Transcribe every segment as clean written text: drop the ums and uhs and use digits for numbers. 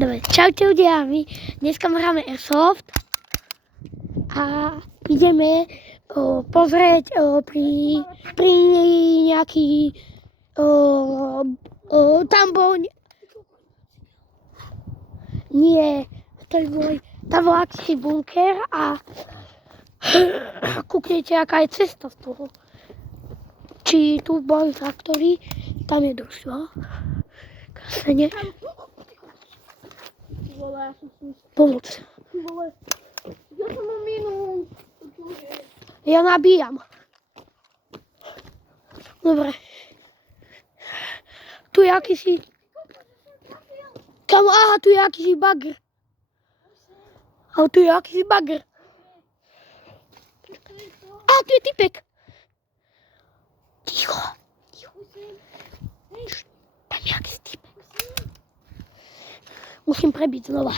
Dobre, čaute ľudia, my dneska hráme Airsoft a ideme pozrieť pri nejaký tam bol nie, tam bol aký bunker a kúknete, aká je cesta z toho. Či tu boli traktory, tam je došlo. Krásne. Pomoc. Ja som ho minul. Ja nabíjam. Dobre. Tu je akýsi... Aha, tu je akýsi bagr. Ale tu je akýsi bagr. Tu je typek. Ticho. Tam je akýsi typek. Musím prebiť znova.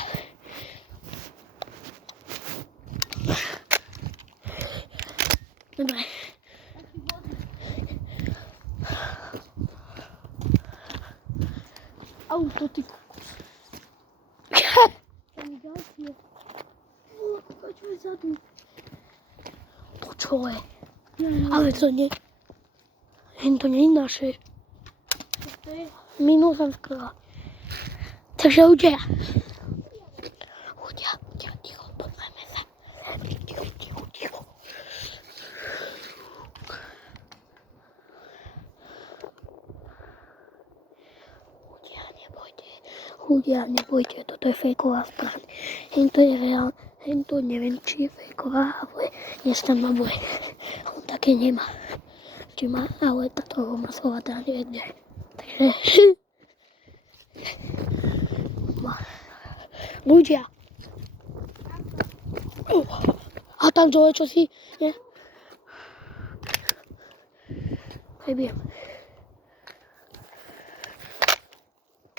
Dobre. Auto, ty kokos. Tam je ďalšie. Poďme zadu. To čo je? Ale to nie... To nie je naše. To je... Minul som skoro. Takže ľudia, ticho, pozrieme sa. Ticho. Ľudia, nebojte, toto je fejková zbraň. Hento je reálne, hento neviem, či je fejková, ale nestan ma bude. On také nemá. Či má, ale táto ho má schovatá niekde. Takže... Ľudia. A tam dole čosi je. Prebijem.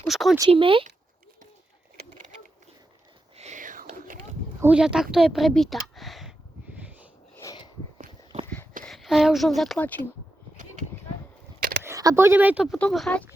Už končíme? Ľudia, takto je prebitá. A ja už len zatlačím. A pôjdeme to potom hrať.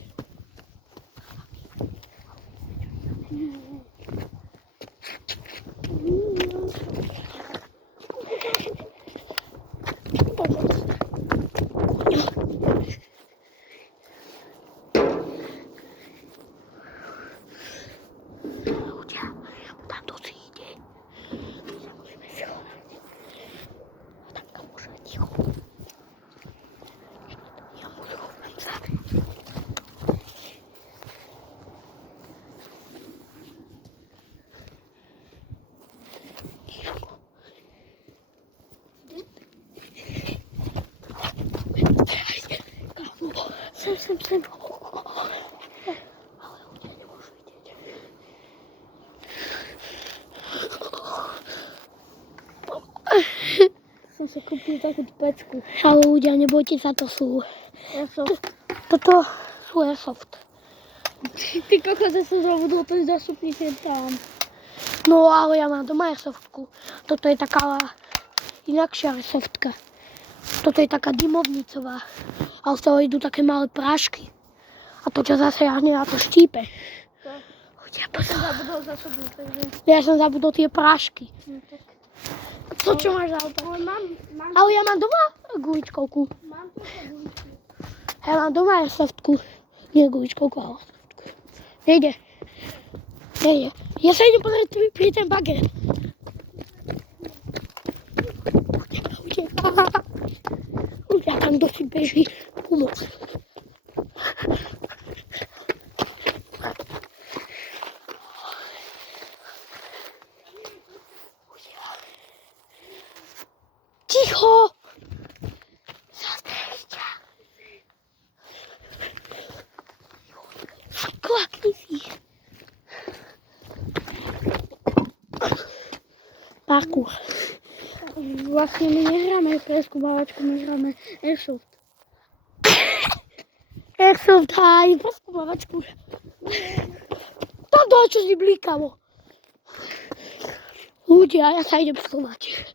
Sem. Ale ľudia nemôžu vidieť. Som sa kúpil takú pecku. Ale ľudia, nebojte sa, to sú... Airsoft. Toto sú Airsoft. Ty kokos, ja som zabudol to zastupniť tam. No, ale ja mám doma Airsoftku. Toto je taká inakšia Airsoftka. Toto je taká dymovnicová. A z toho idú také malé prášky. A to, čo zase jahne, a to štípe. Ja som zabudol zasobnúť, takže... Ja som zabudol tie prášky. No, tak. To, čo máš za auto? Ale mám... Ale ja mám doma guličkovku. Mám tu guličku. Ja mám doma Airsoftku. Nie guličkovku, ale Airsoftku. Nejde. Ja sa idem pozrieť pri ten bager. Ľudia, tam dosť beží pomoc. Ticho! Zastrešťa. Klakni si. Parkour. Vlastne my nehráme preskúmavačku, my hráme Airsoft. Airsoft aj preskúmavačku. Tam to, čo si blíkalo. Ľudia, ja sa idem schovať.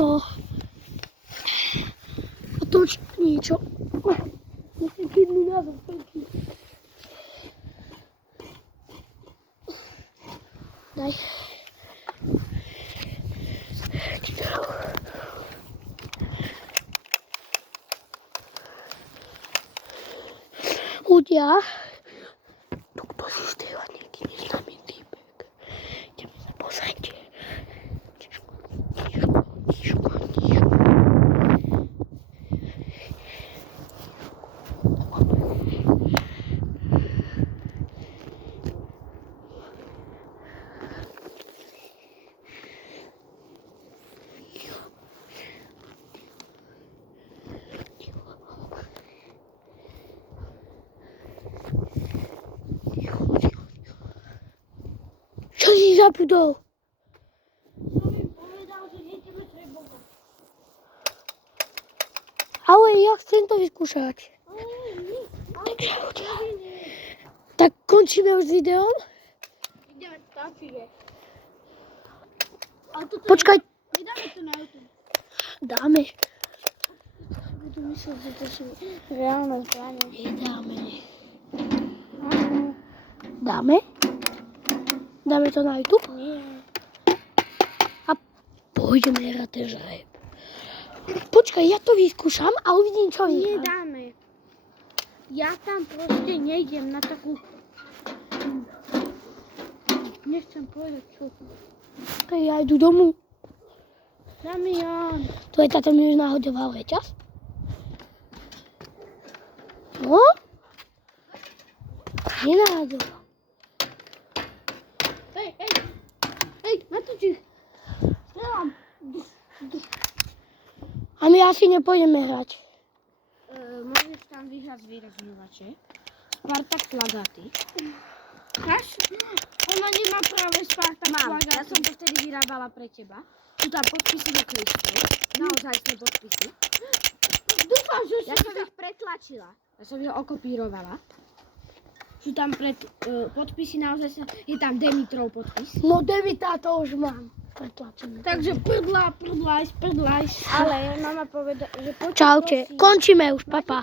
niečo. A toč niečo. Musím kýdnu nazov. Daj. Ľudia, tu kto si strieva nejaký neznámy týpek. Ideme sa pozrieť. Tiško. Čo si zabudol? Som im povedal, že nejdeme treba. Ale ja chcem to vyskúšať. Tak končíme už s videom? Ideme tam, čiže. Počkaj. Nedáme to na YouTube. Dáme. Budú myslieť, že to sú reálne zbranie. Nedáme. Áno. Dáme? Dáme to na YouTube? Nie. A pôjdeme hrať ten žreb. Počkaj, ja to vyskúšam a uvidím, čo vyhrám. Nedáme. Ja tam proste nejdem na takú... Nechcem povedať, čo to. Tak ja idú domu. Damian. To je táto mi už náhodoval reťaz. No? Nenáhodoval. Hej, Matúči. Strelám. A my asi nepôjdeme hrať. Môžeš tam vyhrať zvýrazňovače. Spartak plagáty. Máš? Ona nemá práve Spartak plagáty. Ja som to vtedy vyrábala pre teba. Sú tam podpisy do Kristov. Naozaj sú podpisy. Dúfam, že ja som ich pretlačila. Ja som ich okopírovala. Sú tam podpisy, naozaj je tam Demitrov podpis. No Demita to už mám pretlačené. Takže prdlaj. Ale mama povedala, že Čaute, končíme už, papa.